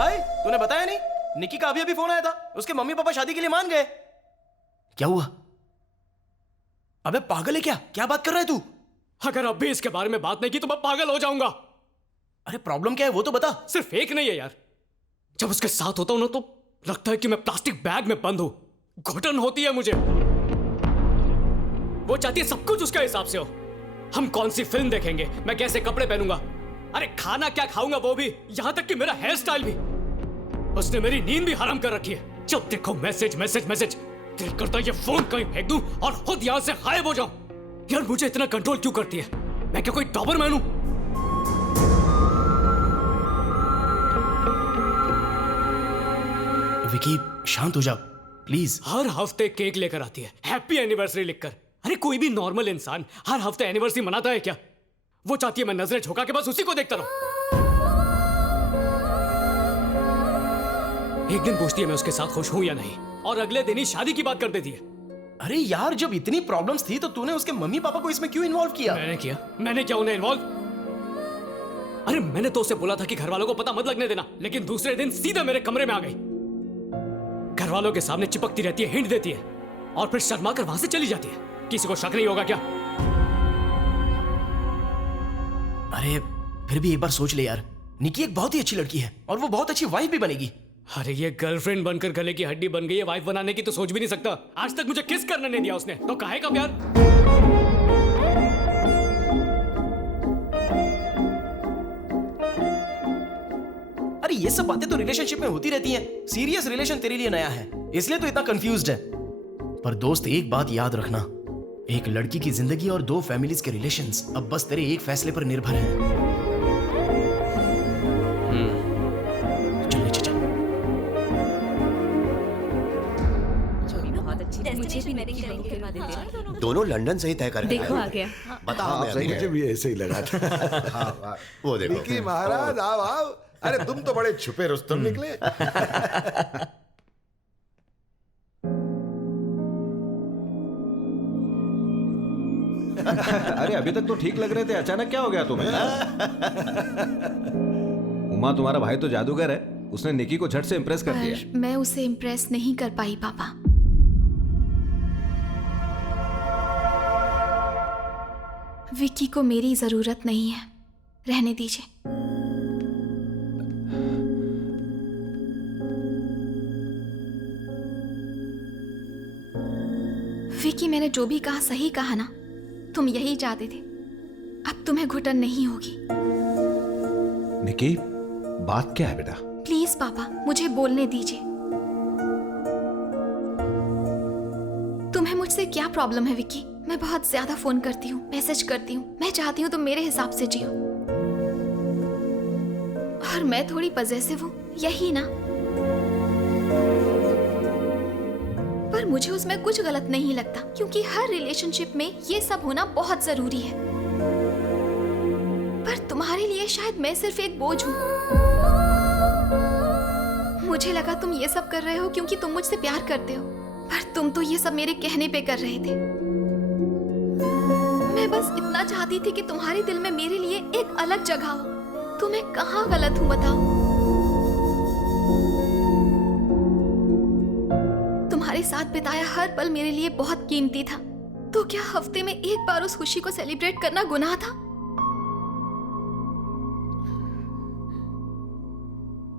भाई, तूने बताया नहीं? निकी का अभी फोन आया था, उसके मम्मी पापा शादी के लिए मान गए। क्या हुआ? अबे पागल है क्या? क्या बात कर रहा है तू? अगर अब भी इसके बारे में बात नहीं की तो मैं पागल हो जाऊंगा। अरे प्रॉब्लम क्या है वो तो बता। सिर्फ एक नहीं है यार, जब उसके साथ होता हूं ना तो लगता है कि मैं प्लास्टिक बैग में बंद हूं। घुटन होती है मुझे। वो चाहती है सब कुछ उसके हिसाब से हो। हम कौन सी फिल्म देखेंगे, मैं कैसे कपड़े पहनूंगा, अरे खाना क्या खाऊंगा वो भी, यहां तक कि मेरा हेयर स्टाइल भी। उसने मेरी नींद भी हराम कर रखी है। जब देखो मैसेज मैसेज मैसेज। दिल करता है ये फोन कहीं फेंक दूं और खुद यहां से गायब हो जाऊं। यार मुझे इतना कंट्रोल क्यों करती है? मैं क्या कोई डॉबरमैन हूं? विकी शांत हो जाओ प्लीज। हर हफ्ते केक लेकर आती है, हैप्पी एनिवर्सरी लिखकर। अरे कोई भी नॉर्मल इंसान हर हफ्ते एनिवर्सरी मनाता है क्या? वो चाहती है मैं नजरें झुका के बस उसी को देखता रहूं। एक दिन पूछती है मैं उसके साथ खुश हूं या नहीं, और अगले दिन ही शादी की बात कर देती है। अरे यार, जब इतनी प्रॉब्लम्स थी तो तूने उसके मम्मी पापा को इसमें क्यों इन्वॉल्व किया? मैंने क्या उन्हें इन्वॉल्व? अरे मैंने तो उसे बोला था कि घर वालों को पता मत लगने देना, लेकिन दूसरे दिन सीधा मेरे कमरे में आ गई। घर वालों के सामने चिपकती रहती है, हिंट देती है और फिर शर्मा कर वहां से चली जाती है। किसी को शक नहीं होगा क्या? अरे फिर भी एक बार सोच ले यार, निकी एक बहुत ही अच्छी लड़की है और वो बहुत अच्छी वाइफ भी बनेगी। अरे ये गर्लफ्रेंड बनकर गले की हड्डी बन गई है, वाइफ बनाने की तो सोच भी नहीं सकता। आज तक मुझे किस करने नहीं दिया उसने, तो काहे का प्यार? अरे ये सब बातें तो रिलेशनशिप में होती रहती हैं। सीरियस रिलेशन तेरे लिए नया है, इसलिए तो इतना कंफ्यूज्ड है। पर दोस्त एक बात याद रखना, एक लड़की की जिंदगी और दो फैमिलीज के रिलेशंस अब बस तेरे एक फैसले पर निर्भर हैं। चल नीचे चल। मुझे भी मेरे शहर करवा देते। दोनों लंदन से ही तय कर देखो आ गया। बता हमें सही अभी। मुझे भी ऐसे ही लगा था। हाँ, वो देखो निकी महाराज आओ आओ। अरे तुम तो बड़े छुपे रुस्तम निकले। अरे अभी तक तो ठीक लग रहे थे, अचानक क्या हो गया तुम्हें? उमा तुम्हारा भाई तो जादूगर है, उसने निकी को झट से इम्प्रेस कर दिया। मैं उसे इम्प्रेस नहीं कर पाई पापा। विक्की को मेरी जरूरत नहीं है, रहने दीजिए। विक्की, मैंने जो भी कहा सही कहा ना? तुम यही चाहते थे। अब तुम्हें घुटन नहीं होगी। निकी बात क्या है बेटा? प्लीज पापा, मुझे बोलने दीजिए। तुम्हें मुझसे क्या प्रॉब्लम है विक्की? मैं बहुत ज्यादा फोन करती हूँ, मैसेज करती हूँ। मैं चाहती हूँ तुम मेरे हिसाब से जियो। और मैं थोड़ी पजेसिव हूँ, यही ना? पर मुझे उसमें कुछ गलत नहीं लगता, क्योंकि हर रिलेशनशिप में ये सब होना बहुत जरूरी है। पर तुम्हारे लिए शायद मैं सिर्फ एक बोझ हूँ। मुझे लगा तुम ये सब कर रहे हो क्योंकि तुम मुझसे प्यार करते हो, पर तुम तो ये सब मेरे कहने पे कर रहे थे। मैं बस इतना चाहती थी कि तुम्हारे दिल में मेरे लिए एक अलग जगह हो। तो मैं कहाँ गलत हूँ बताओ? तुम्हारे साथ बिताया हर पल मेरे लिए बहुत कीमती था, तो क्या हफ्ते में एक बार उस खुशी को सेलिब्रेट करना गुनाह था?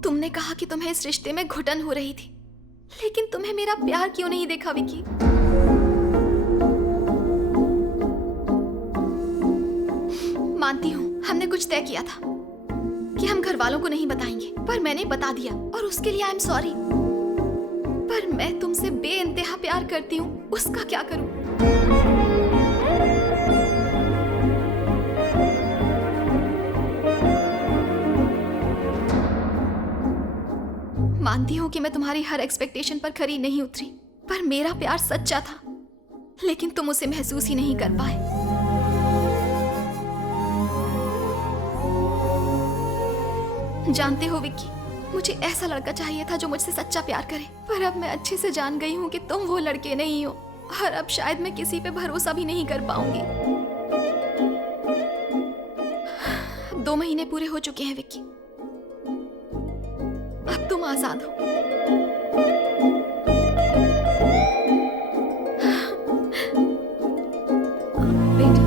तुमने कहा कि तुम्हें इस रिश्ते में घुटन हो रही थी, लेकिन तुम्हें मेरा प्यार क्यों नहीं देखा विकी? मानती हूँ हमने कुछ तय किया था कि हम घर वालों को नहीं बताएंगे, पर मैंने बता दिया और उसके लिए आई एम सॉरी। पर मैं तुमसे बेइंतहा प्यार करती हूँ, उसका क्या करूँ? मानती हूँ कि मैं तुम्हारी हर एक्सपेक्टेशन पर खरी नहीं उतरी, पर मेरा प्यार सच्चा था, लेकिन तुम उसे महसूस ही नहीं कर पाए। जानते हो विक्की, मुझे ऐसा लड़का चाहिए था जो मुझसे सच्चा प्यार करे, पर अब मैं अच्छे से जान गई हूँ कि तुम वो लड़के नहीं हो, और अब शायद मैं किसी पे भरोसा भी नहीं कर पाऊंगी। 2 महीने पूरे हो चुके हैं विक्की। अब तुम आजाद हो। बेटा,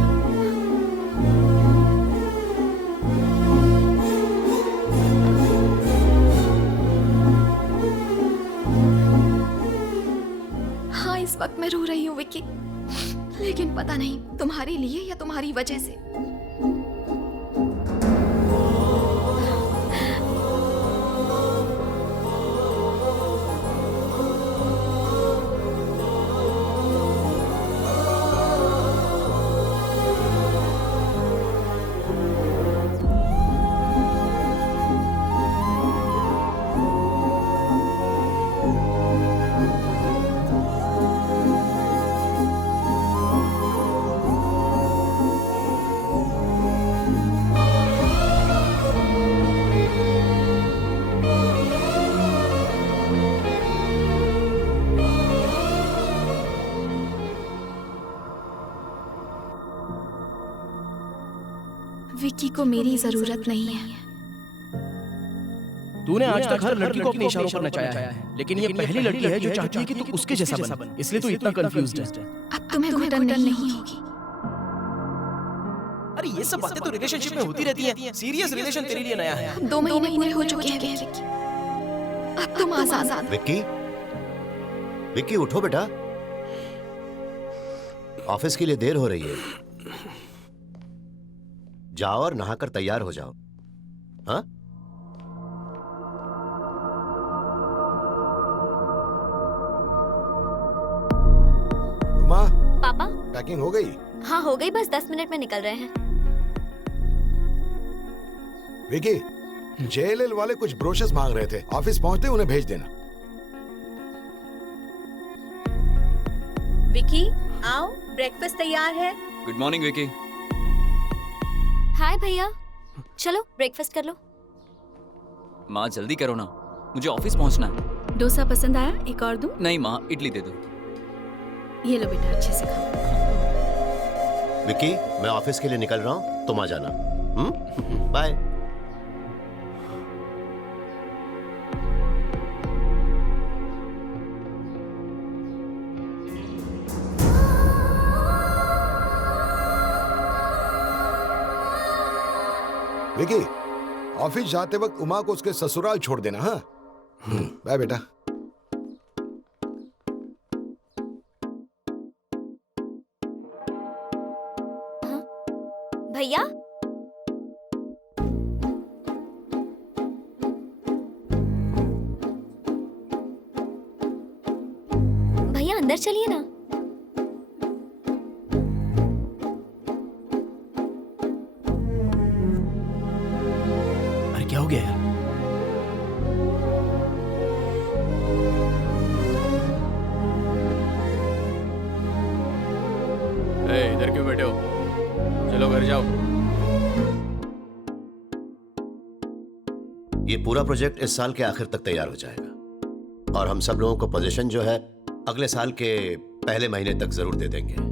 हाँ इस वक्त मैं रो रही हूँ विक्की, लेकिन पता नहीं तुम्हारे लिए या तुम्हारी वजह से। विक्की को मेरी जरूरत नहीं है। तूने आज तक हर लड़की को अपने इशारों पर नचाया है, लेकिन ये पहली लड़की है जो चाहती है कि तू उसके जैसा बन, इसलिए तू इतना कंफ्यूज्ड है। अब तुम्हें घुटन नहीं होगी। अरे ये सब बातें तो रिलेशनशिप में होती रहती हैं। सीरियस रिलेशन तेरे लिए नया है। 2 महीने पूरे हो चुके हैं विक्की, अब तुम आजाद। विक्की, विक्की उठो बेटा, ऑफिस के लिए देर हो रही है। जाओ और नहाकर तैयार हो जाओ। हाँ? उमा, पापा, पैकिंग हो गई? हाँ हो गई, बस 10 मिनट में निकल रहे हैं। विकी, जेएलएल वाले कुछ ब्रोशर्स मांग रहे थे, ऑफिस पहुंचते उन्हें भेज देना। विकी आओ, ब्रेकफास्ट तैयार है। Good morning Vicky. हाय भैया, चलो ब्रेकफास्ट कर लो। माँ जल्दी करो ना, मुझे ऑफिस पहुंचना है। डोसा पसंद आया? एक और दूं? नहीं माँ, इडली दे दो। ये लो बेटा, अच्छे से खाओ। विक्की, मैं ऑफिस के लिए निकल रहा हूँ, तुम आ जाना। बाय। विकी, ऑफिस जाते वक्त उमा को उसके ससुराल छोड़ देना। हाँ, बाय बेटा। भैया, भैया अंदर चलिए ना। अरे क्या हो गया यार? इधर क्यों बैठे हो? चलो घर जाओ। ये पूरा प्रोजेक्ट इस साल के आखिर तक तैयार हो जाएगा और हम सब लोगों को पोजीशन जो है अगले साल के पहले महीने तक जरूर दे देंगे।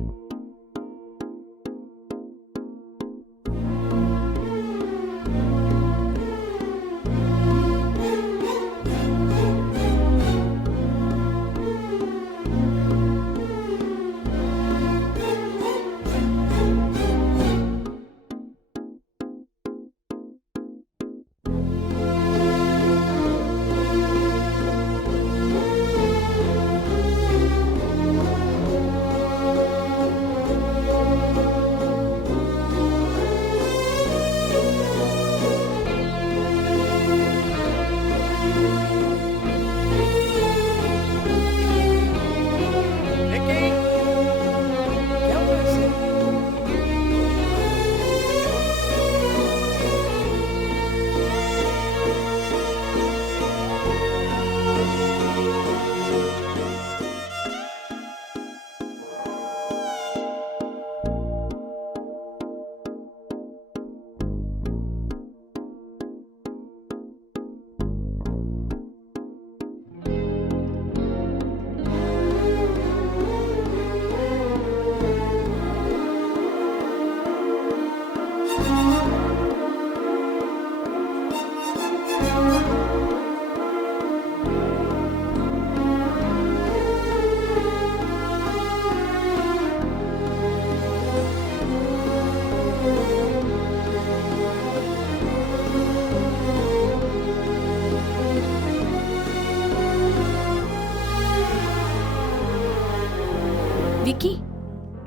विकी,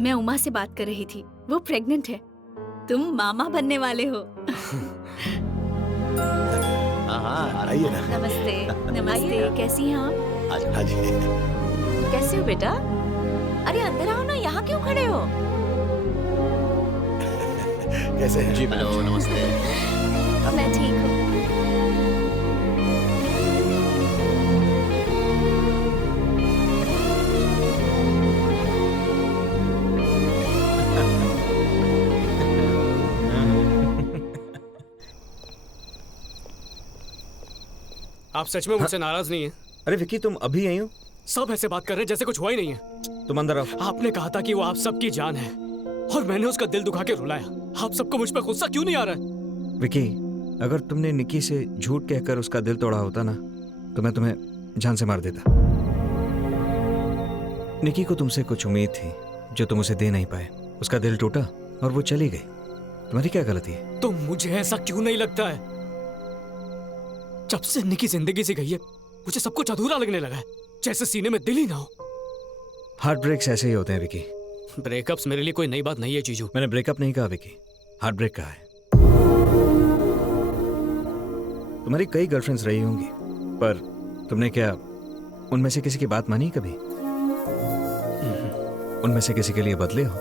मैं उमा से बात कर रही थी। वो प्रेग्नेंट है। तुम मामा बनने वाले हो। हाँ आइए ना। नमस्ते। नमस्ते, कैसी हैं आप? हाँ जी। कैसे हो बेटा? अरे अंदर आओ ना, यहाँ क्यों खड़े हो? कैसे हैं? जी हेलो नमस्ते। मैं ठीक हूँ। आप सच में मुझसे नाराज नहीं है? अरे विकी, तुम अभी आई हो? सब ऐसे बात कर रहे हैं जैसे कुछ हुआ ही नहीं है। तुम अंदर आओ। आपने कहा था कि वो आप सबकी जान है और मैंने उसका दिल दुखा के रुलाया। आप सबको मुझ पर गुस्सा क्यों नहीं आ रहा है? विकी, अगर तुमने निकी से झूठ कहकर उसका दिल तोड़ा होता ना, तो मैं तुम्हें जान से मार देता। निकी को तुमसे कुछ उम्मीद थी जो तुम उसे दे नहीं पाए। उसका दिल टूटा और वो चली गई। तुम्हारी क्या गलती है? तो मुझे ऐसा क्यों नहीं लगता है? जब से निकी जिंदगी से गई है मुझे सब कुछ अधूरा लगने लगा है, जैसे सीने में दिल ही ना हो। हार्ट ब्रेक्स ऐसे ही होते हैं विकी। ब्रेकअप्स मेरे लिए कोई नई बात नहीं है चीजू। मैंने ब्रेकअप नहीं कहा विकी, हार्ट ब्रेक कहा है। तुम्हारी कई गर्लफ्रेंड्स रही होंगी, पर तुमने क्या उनमें से किसी की बात मानी कभी? उनमें से किसी के लिए बदले हो?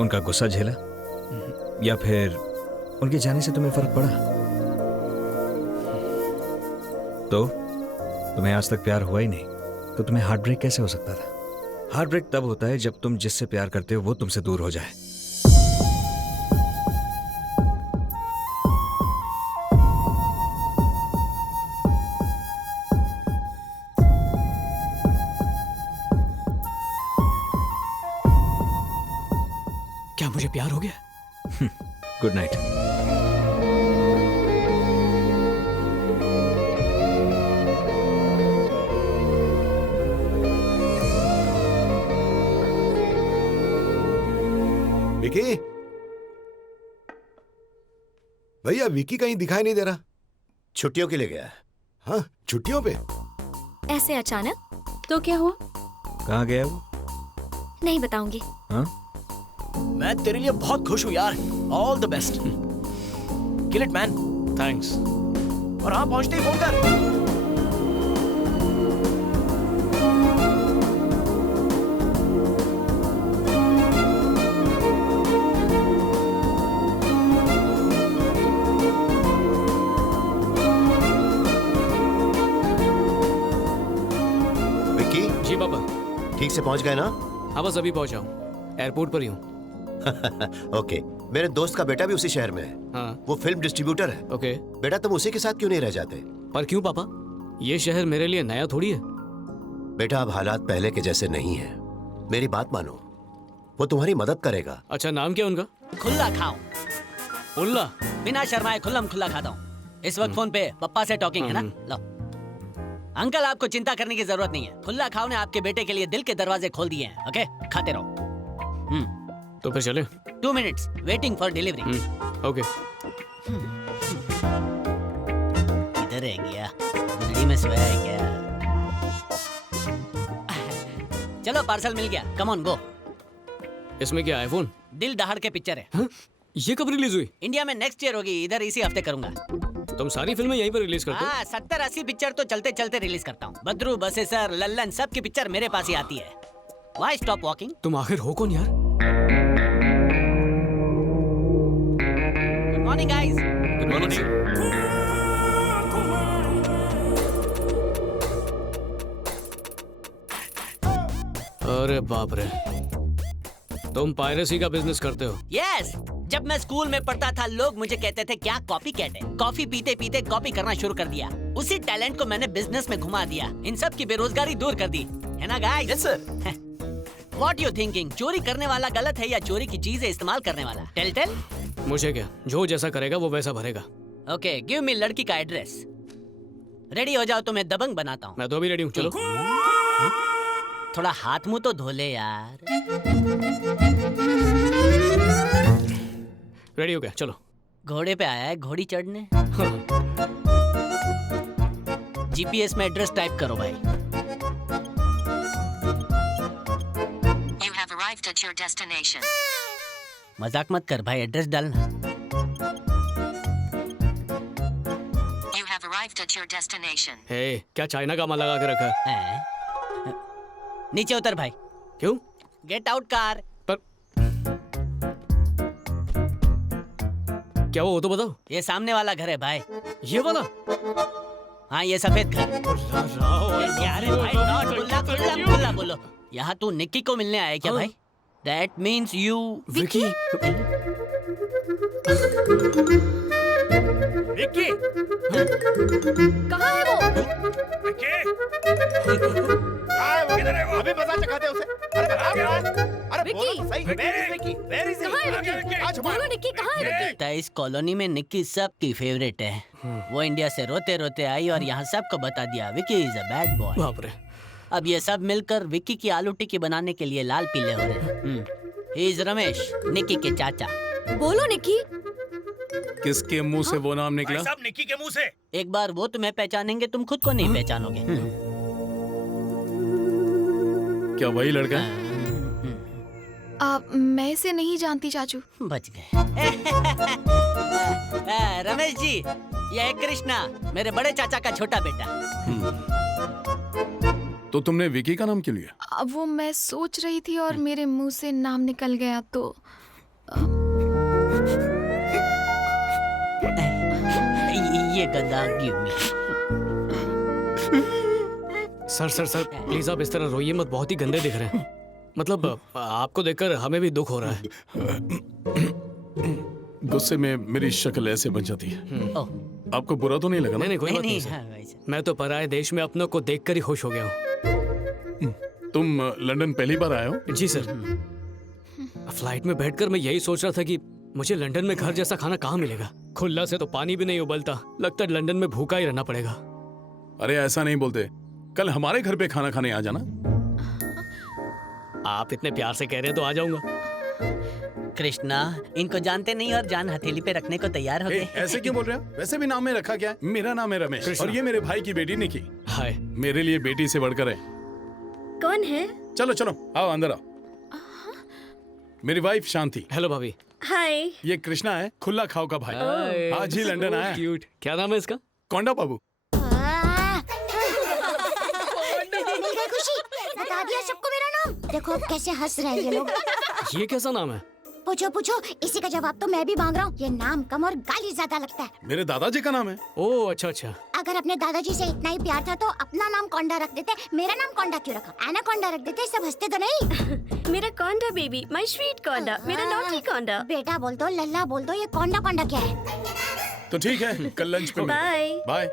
उनका गुस्सा झेला? या फिर उनके जाने से तुम्हें फर्क पड़ा? तो तुम्हें आज तक प्यार हुआ ही नहीं, तो तुम्हें हार्ट ब्रेक कैसे हो सकता था? हार्ट ब्रेक तब होता है जब तुम जिससे प्यार करते हो वो तुमसे दूर हो जाए। क्या मुझे प्यार हो गया? Good night. विकी, भैया विकी कहीं दिखाई नहीं दे रहा। छुट्टियों के लिए गया है। हाँ, छुट्टियों पे? ऐसे अचानक? तो क्या हुआ? कहाँ गया वो? नहीं बताऊंगी। हाँ? मैं तेरे लिए बहुत खुश हूँ यार। All the best. Kill it man. Thanks. और हाँ, पहुंचते ही फोन कर। विक्की, जी पापा। ठीक से पहुंच गए ना? हाँ बस अभी पहुंचा हूँ, एयरपोर्ट पर ही हूँ। ओके, मेरे दोस्त का बेटा भी उसी शहर में है। हाँ। वो फिल्म डिस्ट्रीब्यूटर है। ओके। बेटा तुम उसी के साथ क्यों नहीं रह जाते? पर क्यों पापा? ये शहर मेरे लिए नया थोड़ी है। बेटा अब हालात पहले के जैसे नहीं है। मेरी बात मानो, वो तुम्हारी मदद करेगा। अच्छा, नाम क्या उनका? खुला खाओ, उल्ला। बिना शर्माए खुल्लम खुला खाता हूँ। इस वक्त फोन पे पप्पा से टॉकिंग है ना? लो अंकल, आपको चिंता करने की जरूरत नहीं है। खुला खाओ ने आपके बेटे के लिए दिल के दरवाजे खोल दिए हैं। ओके, खाते रहो। तो फिर चले? 2 minutes waiting for delivery. Okay. इधर है गया, गुदड़ी में सोया है क्या? चलो पार्सल मिल गया, कम ऑन गो। इसमें क्या, आईफोन? दिल दहाड़ के पिक्चर है। हाँ? ये कब रिलीज हुई? इंडिया में नेक्स्ट ईयर होगी, इधर इसी हफ्ते करूंगा। तुम सारी फिल्में यहीं पर रिलीज करते हो? हाँ, 70-80 पिक्चर तो चलते चलते रिलीज करता हूँ। बद्रू, बसेसर, लल्लन, सब की पिक्चर मेरे पास ही आती है। Why stop walking? तुम आखिर हो कौन यार? Good morning, guys. Good morning. अरे बाप रे, तुम पायरेसी का बिजनेस करते हो? Yes. जब मैं स्कूल में पढ़ता था लोग मुझे कहते थे क्या कॉपी कैट है। कॉफी पीते पीते कॉपी करना शुरू कर दिया। उसी टैलेंट को मैंने बिजनेस में घुमा दिया। इन सब की बेरोजगारी दूर कर दी, है ना guys? Yes sir. What you thinking? चोरी करने वाला गलत है या चोरी की चीजें इस्तेमाल करने वाला? टेल। मुझे क्या, जो जैसा करेगा वो वैसा भरेगा। ओके, गिव मी लड़की का एड्रेस। रेडी हो जाओ तो मैं दबंग बनाता हूँ। मैं तो अभी रेडी हूँ, चलो। थोड़ा हाथ मुंह तो धो ले यार। रेडी हो गया, चलो। घोड़े पे आया है घोड़ी चढ़ने। जीपीएस में एड्रेस टाइप करो भाई। at your destination. मजाक मत कर भाई, एड्रेस डालना। You have arrived at your destination. हे, क्या चाइना का माल लगा के रखा है? नीचे उतर भाई। क्यों? Get out car. पर क्या वो तो बताओ। ये सामने वाला घर है भाई। ये वाला? हाँ, ये सफेद घर। यार भाई, नॉट खुला खुला खुला बोलो। यहाँ तू निक्की को मिलने आया क्या भाई? That means you Vicky. Vicky. कहाँ है वो? अभी मजा चखाते उसे। अरे विक्की। कहाँ है विक्की? बोलो निक्की, कहाँ है विक्की? तो इस कॉलोनी में निक्की सबकी फेवरेट है। वो इंडिया से रोते रोते आई और यहाँ सबको बता दिया Vicky is a bad boy. बाप रे। अब ये सब मिलकर विक्की की आलू टिक्की बनाने के लिए लाल पीले हो रहे हैं। ही इज रमेश, निक्की के चाचा। बोलो निक्की। किसके मुंह से वो नाम निकला? सब निक्की के मुंह से। एक बार वो तुम्हें पहचानेंगे, तुम खुद को नहीं पहचानोगे। क्या वही लड़का है? मैं इसे नहीं जानती चाचू। बच गए। रमेश जी, ये है कृष्णा, मेरे बड़े चाचा का छोटा बेटा। तो तुमने विकी का नाम क्यों लिया? अब वो मैं सोच रही थी और मेरे मुंह से नाम निकल गया तो ये गधा गिव मी। सर प्लीज आप इस तरह रोइए मत, बहुत ही गंदे दिख रहे हैं। मतलब आपको देखकर हमें भी दुख हो रहा है। गुस्से में मेरी शक्ल ऐसे बन जाती है। आपको बुरा तो नहीं लगा ना? नहीं कोई बात नहीं सर। मैं तो पराये देश में अपनों को देखकर ही खुश हो गया हूँ। तुम लंदन पहली बार आए हो? जी सर। फ्लाइट में बैठकर मैं यही सोच रहा था कि मुझे लंदन में घर जैसा खाना कहाँ मिलेगा। खुला से तो पानी भी नहीं उबलता, लगता है लंदन में भूखा ही रहना पड़ेगा। अरे ऐसा नहीं बोलते, कल हमारे घर पे खाना खाने आ जाना। आप इतने प्यार से कह रहे हैं तो आ जाऊंगा। कृष्णा, इनको जानते नहीं और जान हथेली पे रखने को तैयार हो गए। ऐसे क्यों बोल रहे हो? वैसे भी नाम में रखा क्या है? मेरा नाम है रमेश और ये मेरे भाई की बेटी निकी। हाय। मेरे लिए बेटी से बढ़कर है। कौन है? चलो चलो आओ अंदर आओ। मेरी वाइफ शांति। हेलो भाभी। हाय। ये कृष्णा है, खुला खाओ का भाई। आज ही लंदन आया। क्यूट। क्या नाम है इसका? कोंडा बाबू। खुशी बता दिया सबको मेरा नाम। देखो अब कैसे हंस रहे हैं ये लोग। ये कैसा नाम है? पूछो पूछो, इसी का जवाब तो मैं भी मांग रहा हूँ। ये नाम कम और गाली ज्यादा लगता है। मेरे दादाजी का नाम है। ओह अच्छा अच्छा। अगर अपने दादाजी से इतना ही प्यार था तो अपना नाम कोंडा रख देते। मेरा नाम कोंडा क्यों रखा? एनाकोंडा रख देते, सब हंसते तो नहीं। मेरा कोंडा बेबी, माय स्वीट कोंडा, मेरा नॉटी कोंडा। बेटा बोल दो, लल्ला बोल दो, ये कोंडा कोंडा क्या है? तो ठीक है, कल लंच पे बाय। बाय।